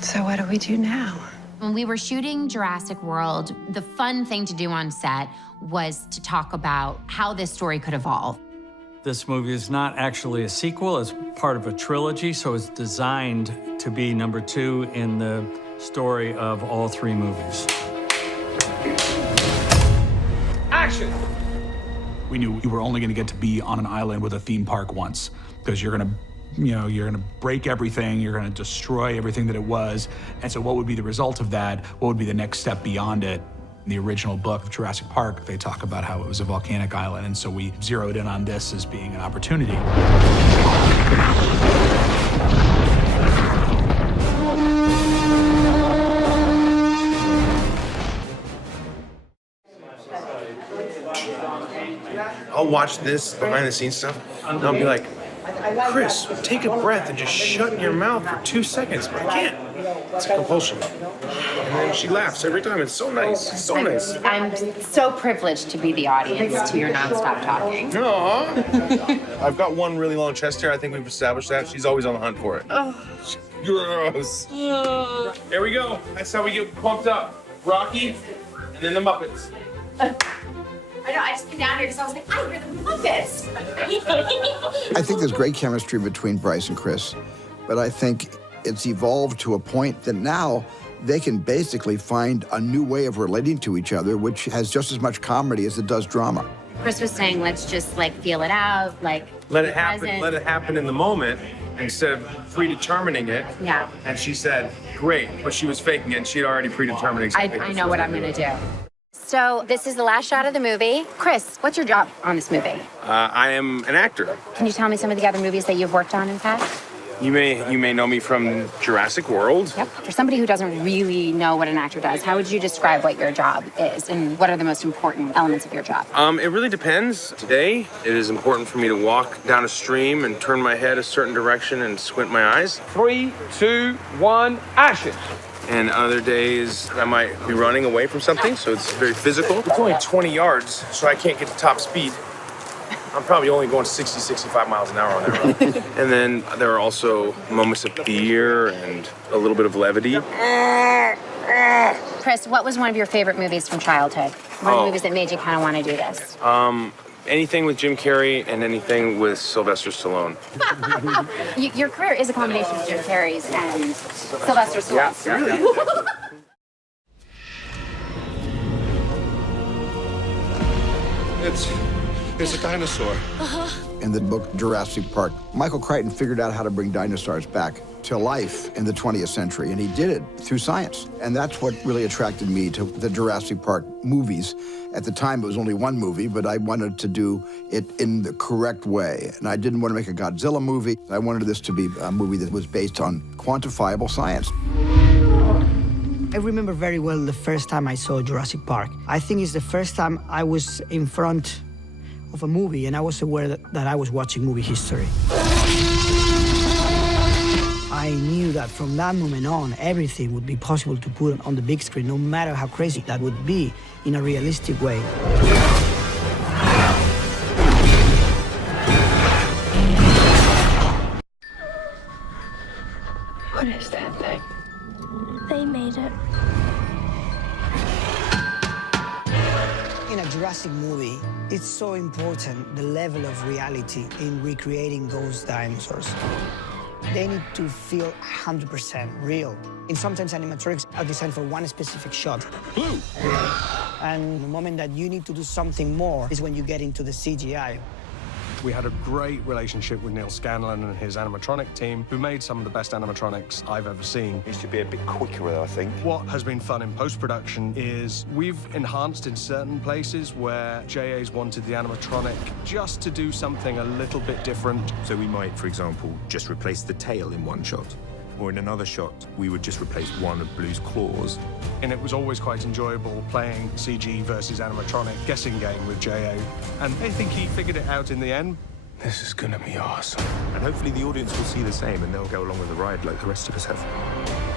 So what do we do now? When we were shooting Jurassic World, the fun thing to do on set was to talk about how this story could evolve. This movie is not actually a sequel, it's part of a trilogy, so it's designed to be number 2 in the story of all 3 movies. Action! We knew you were only going to get to be on an island with a theme park once, because you're going to, you're going to break everything, you're going to destroy everything that it was. And so what would be the result of that? What would be the next step beyond it? In the original book of Jurassic Park, they talk about how it was a volcanic island, and so we zeroed in on this as being an opportunity. I'll watch this behind the scenes stuff, and I'll be like, Chris, take a breath and just shut your mouth for 2 seconds, but I can't. It's a compulsion. And then she laughs every time. It's so nice. It's so nice. I'm so privileged to be the audience to your nonstop talking. Aww. I've got one really long chest hair. I think we've established that. She's always on the hunt for it. Gross. There we go. That's how we get pumped up. Rocky, and then the Muppets. I know, I just came down here because I was like, I hear the Muppets. I think there's great chemistry between Bryce and Chris, but I think it's evolved to a point that now they can basically find a new way of relating to each other, which has just as much comedy as it does drama. Chris was saying, let's just like feel it out, like Let it happen. Let it happen in the moment instead of predetermining it. Yeah. And she said, great, but she was faking it, and she had already predetermined exactly. I know what I'm gonna do. So this is the last shot of the movie. Chris, what's your job on this movie? I am an actor. Can you tell me some of the other movies that you've worked on in the past? You may know me from Jurassic World. Yep. For somebody who doesn't really know what an actor does, how would you describe what your job is and what are the most important elements of your job? It really depends. Today, it is important for me to walk down a stream and turn my head a certain direction and squint my eyes. 3, 2, 1, action! And other days, I might be running away from something, so it's very physical. It's only 20 yards, so I can't get to top speed. I'm probably only going 60, 65 miles an hour on that run. And then there are also moments of fear and a little bit of levity. Chris, what was one of your favorite movies from childhood? One of the movies that made you kind of want to do this? Anything with Jim Carrey and anything with Sylvester Stallone. Your career is a combination of Jim Carrey's and Sylvester Stallone. Yeah. It's a dinosaur. In the book Jurassic Park, Michael Crichton figured out how to bring dinosaurs back to life in the 20th century, and he did it through science. And that's what really attracted me to the Jurassic Park movies. At the time, it was only one movie, but I wanted to do it in the correct way. And I didn't want to make a Godzilla movie. I wanted this to be a movie that was based on quantifiable science. I remember very well the first time I saw Jurassic Park. I think it's the first time I was in front of a movie and I was aware that I was watching movie history. I knew that from that moment on, everything would be possible to put on the big screen, no matter how crazy that would be, in a realistic way. What is that thing? They made it. In a Jurassic movie, it's so important, the level of reality in recreating those dinosaurs. They need to feel 100% real. And sometimes animatronics are designed for one specific shot. Blue. And the moment that you need to do something more is when you get into the CGI. We had a great relationship with Neil Scanlon and his animatronic team, who made some of the best animatronics I've ever seen. Used to be a bit quicker, I think. What has been fun in post-production is we've enhanced in certain places where JA's wanted the animatronic just to do something a little bit different. So we might, for example, just replace the tail in one shot. Or in another shot, we would just replace one of Blue's claws. And it was always quite enjoyable playing CG versus animatronic guessing game with JA. And I think he figured it out in the end. This is gonna be awesome. And hopefully the audience will see the same and they'll go along with the ride like the rest of us have.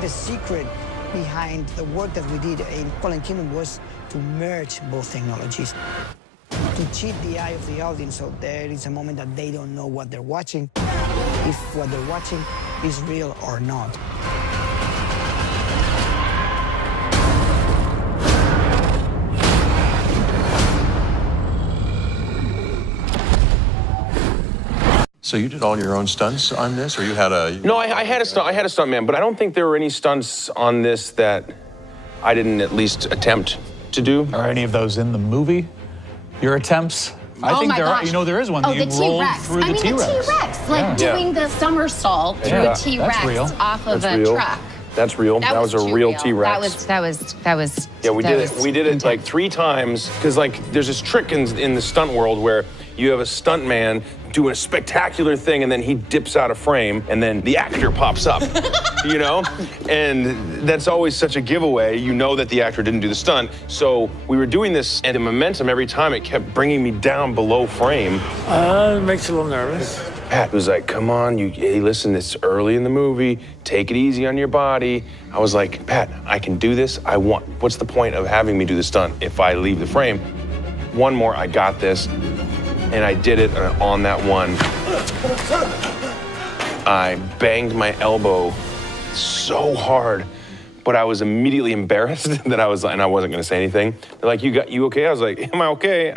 The secret behind the work that we did in Fallen Kingdom was to merge both technologies, to cheat the eye of the audience so there is a moment that they don't know what they're watching, if what they're watching is real or not. So you did all your own stunts on this, or you had a... No, I had a stunt man, but I don't think there were any stunts on this that I didn't at least attempt to do. Are any of those in the movie? Your attempts? I think there are. You know, there is one. Oh, that the you rolled T-Rex. through the T-Rex. The T-Rex, like doing the somersault through a T-Rex off of a truck. That's real. That was a real T-Rex. That was. Yeah, we did it. We did it like 3 times because like there's this trick in the stunt world where you have a stunt man doing a spectacular thing and then he dips out of frame and then the actor pops up, you know? And that's always such a giveaway. You know that the actor didn't do the stunt. So we were doing this and the momentum every time it kept bringing me down below frame. It makes you a little nervous. Pat was like, come on, hey, listen, it's early in the movie. Take it easy on your body. I was like, Pat, I can do this. What's the point of having me do the stunt if I leave the frame? One more, I got this. And I did it on that one. I banged my elbow so hard, but I was immediately embarrassed that I wasn't gonna say anything. They're like, you okay? I was like, am I okay?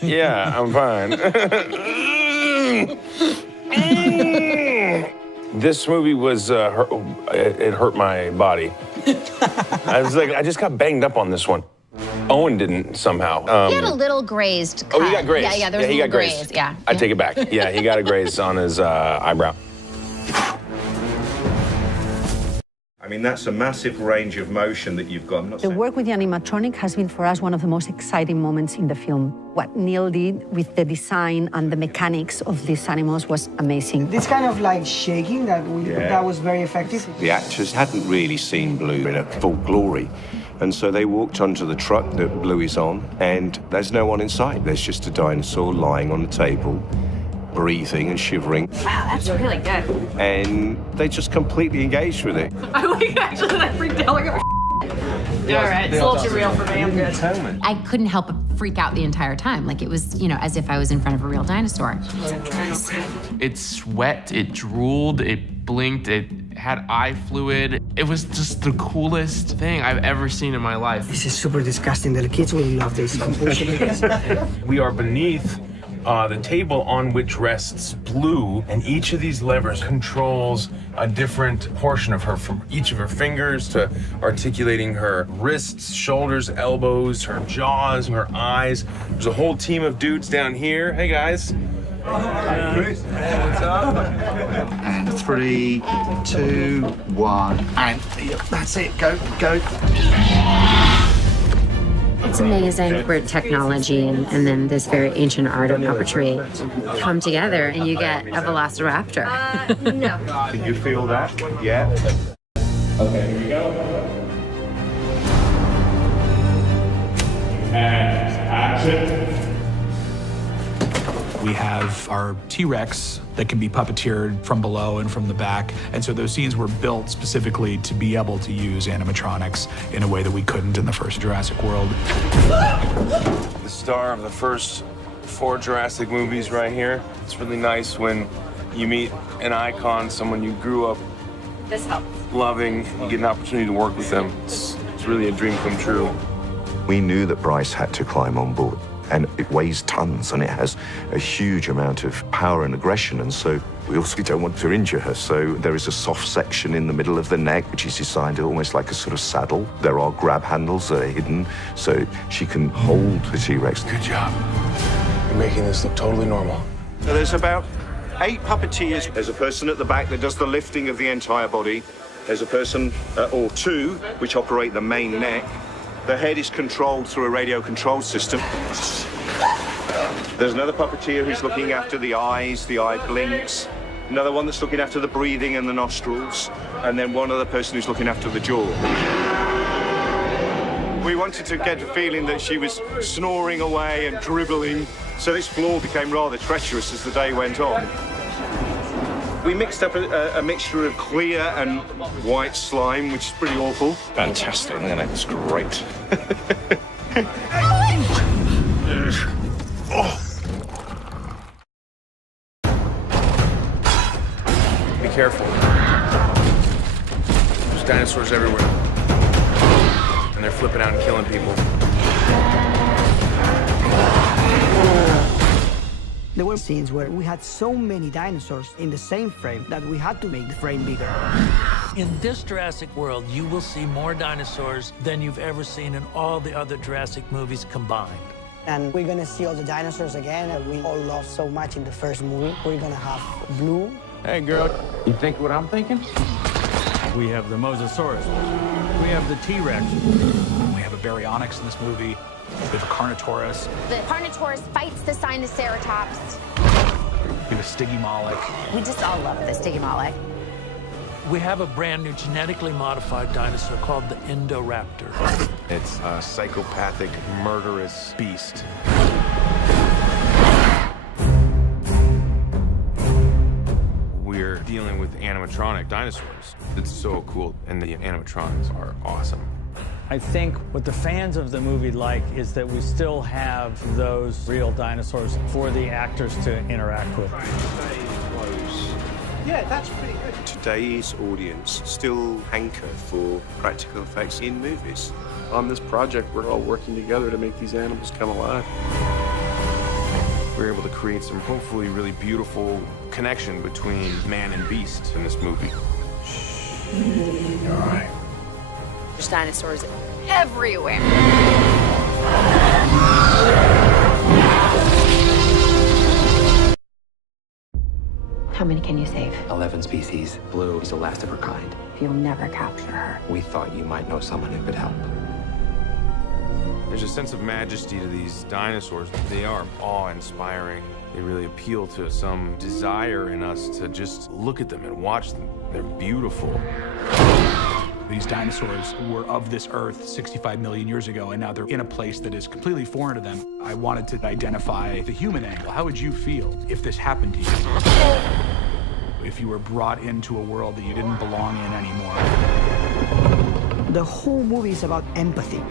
Yeah, I'm fine. This movie was, it hurt my body. I just got banged up on this one. Owen didn't somehow. He had a little grazed cut. Oh, he got grazed. Yeah, there was a little graze. Yeah. I take it back. Yeah, he got a graze on his eyebrow. I mean, that's a massive range of motion that you've got. The work with the animatronic has been for us one of the most exciting moments in the film. What Neil did with the design and the mechanics of these animals was amazing. This kind of like shaking that was very effective. The actors hadn't really seen Blue in a full glory. And so they walked onto the truck that Blue is on, and there's no one in sight. There's just a dinosaur lying on the table, breathing and shivering. Wow, that's really good. And they just completely engaged with it. I like actually that freaked out like a all right, it's a little too real for me. I'm good. I couldn't help but freak out the entire time. Like it was, as if I was in front of a real dinosaur. It sweat, it drooled, it blinked, it had eye fluid. It was just the coolest thing I've ever seen in my life. This is super disgusting. The kids will love this. We are beneath the table on which rests Blue, and each of these levers controls a different portion of her, from each of her fingers to articulating her wrists, shoulders, elbows, her jaws, her eyes. There's a whole team of dudes down here. Hey guys. What's up? And 3, 2, 1, and that's it. Go. It's amazing where technology and then this very ancient art of puppetry come together and you get a velociraptor. No. Can you feel that? Yeah. Okay, here we go. And action. We have our T-Rex that can be puppeteered from below and from the back. And so those scenes were built specifically to be able to use animatronics in a way that we couldn't in the first Jurassic World. The star of the first 4 Jurassic movies right here. It's really nice when you meet an icon, someone you grew up loving, you get an opportunity to work with them. It's really a dream come true. We knew that Bryce had to climb on board. And it weighs tons, and it has a huge amount of power and aggression, and so we also don't want to injure her. So there is a soft section in the middle of the neck, which is designed almost like a sort of saddle. There are grab handles that are hidden, so she can hold the T-Rex. Good job. You're making this look totally normal. So there's about 8 puppeteers. There's a person at the back that does the lifting of the entire body. There's a person, or 2, which operate the main neck. The head is controlled through a radio control system. There's another puppeteer who's looking after the eyes, the eye blinks. Another one that's looking after the breathing and the nostrils. And then one other person who's looking after the jaw. We wanted to get the feeling that she was snoring away and dribbling. So this floor became rather treacherous as the day went on. We mixed up a mixture of clear and white slime, which is pretty awful. Fantastic, isn't it? It's great. Be careful. There's dinosaurs everywhere. And they're flipping out and killing people. There were scenes where we had so many dinosaurs in the same frame that we had to make the frame bigger. In this Jurassic World, you will see more dinosaurs than you've ever seen in all the other Jurassic movies combined. And we're gonna see all the dinosaurs again that we all loved so much in the first movie. We're gonna have Blue. Hey, girl, you think what I'm thinking? We have the Mosasaurus. We have the T-Rex. We have a Baryonyx in this movie. We have a Carnotaurus. The Carnotaurus fights the Sinoceratops. We have a Stygimoloch. We just all love the Stygimoloch. We have a brand new genetically modified dinosaur called the Indoraptor. It's a psychopathic, murderous beast. We're dealing with animatronic dinosaurs. It's so cool, and the animatronics are awesome. I think what the fans of the movie like is that we still have those real dinosaurs for the actors to interact with. Yeah, that's pretty good. Today's audience still hanker for practical effects in movies. On this project, we're all working together to make these animals come alive. We're able to create some hopefully really beautiful connection between man and beast in this movie. All right. There's dinosaurs everywhere. How many can you save? 11 species. Blue is the last of her kind. You'll never capture her. We thought you might know someone who could help. There's a sense of majesty to these dinosaurs. They are awe-inspiring. They really appeal to some desire in us to just look at them and watch them. They're beautiful. These dinosaurs were of this earth 65 million years ago, and now they're in a place that is completely foreign to them. I wanted to identify the human angle. How would you feel if this happened to you? If you were brought into a world that you didn't belong in anymore? The whole movie is about empathy.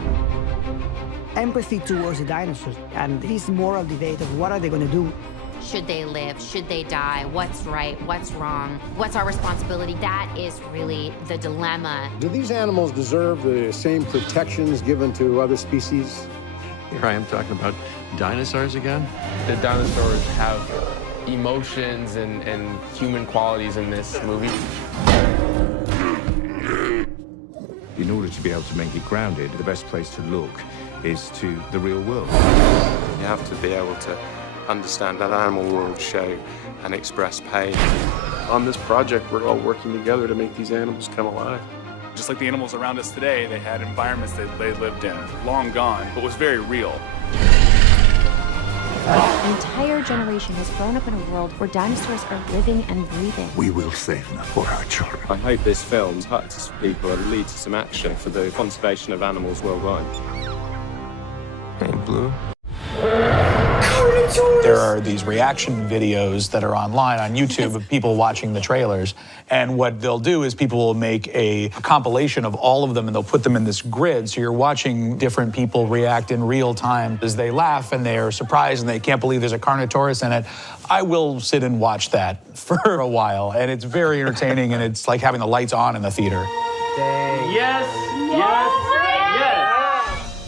Empathy towards the dinosaurs, and this moral debate of what are they going to do. Should they live? Should they die? What's right? What's wrong? What's our responsibility? That is really the dilemma. Do these animals deserve the same protections given to other species? Here I am talking about dinosaurs again. The dinosaurs have emotions and human qualities in this movie. In order to be able to make it grounded, the best place to look is to the real world. You have to be able to understand that animal world show and express pain. On this project, we're all working together to make these animals come alive. Just like the animals around us today, they had environments that they lived in, long gone, but was very real. An entire generation has grown up in a world where dinosaurs are living and breathing. We will save them for our children. I hope this film touches people and leads to some action for the conservation of animals worldwide. Hey, Blue. There are these reaction videos that are online on YouTube of people watching the trailers. And what they'll do is people will make a compilation of all of them and they'll put them in this grid. So you're watching different people react in real time as they laugh and they're surprised and they can't believe there's a Carnotaurus in it. I will sit and watch that for a while. And it's very entertaining and it's like having the lights on in the theater. Yes, yes, yes.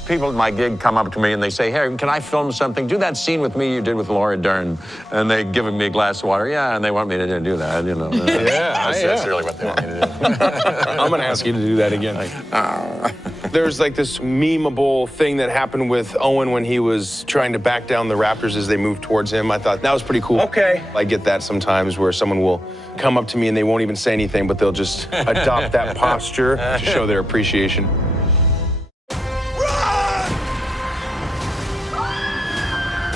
People at my gig come up to me and they say, hey, can I film something? Do that scene with me you did with Laura Dern. And they give me a glass of water. Yeah, and they want me to do that, you know. That's really what they want me to do. I'm gonna ask you to do that again. There's like this memeable thing that happened with Owen when he was trying to back down the Raptors as they moved towards him. I thought that was pretty cool. Okay. I get that sometimes where someone will come up to me and they won't even say anything, but they'll just adopt that posture to show their appreciation.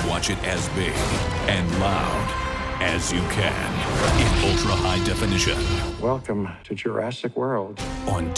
Watch it as big and loud as you can in ultra high definition. Welcome to Jurassic World. On